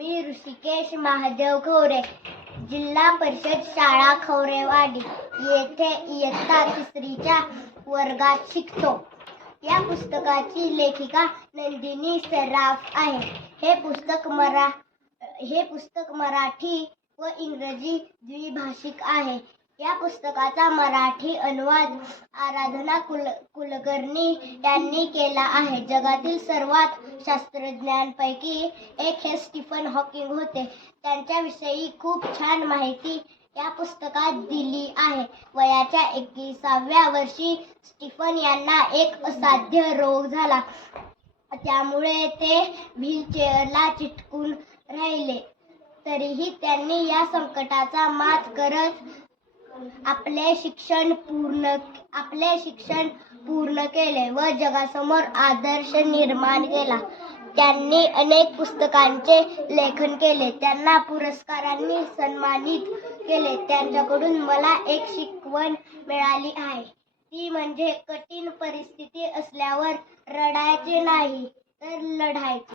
मी ऋषिकेश महादेव खवरे, जिल्हा परिषद शाळा खवरेवाडी येथे इयत्ता 3च्या वर्गात शिकतो. या पुस्तकाची लेखिका नंदिनी सराफ आहे. हे पुस्तक मराठी व इंग्रजी द्विभाषिक आहे. या पुस्तकाचा मराठी अनुवाद आराधना कुलकर्णी यांनी केला आहे. जगातील सर्वात शास्त्रज्ञांपैकी एक हे स्टीफन हॉकिंग होते. त्यांच्याविषयी खूप छान माहिती या पुस्तकात दिली आहे. वयाच्या 21व्या वर्षी स्टीफन यांना एक असाध्य रोग झाला. त्यामुळे ते व्हीलचेअरला चिटकून राहिले. तरीही त्यांनी या संकटाचा मात करत आपले शिक्षण पूर्ण केले व जगासमोर आदर्श निर्माण केला. त्यांनी अनेक पुस्तकांचे लेखन केले. त्यांना पुरस्कारांनी सन्मानित केले. त्यांच्याकडून मला एक शिकवण मिळाली आहे. ती म्हणजे कठीण परिस्थिती असल्यावर रडायचे नाही तर लढायचे.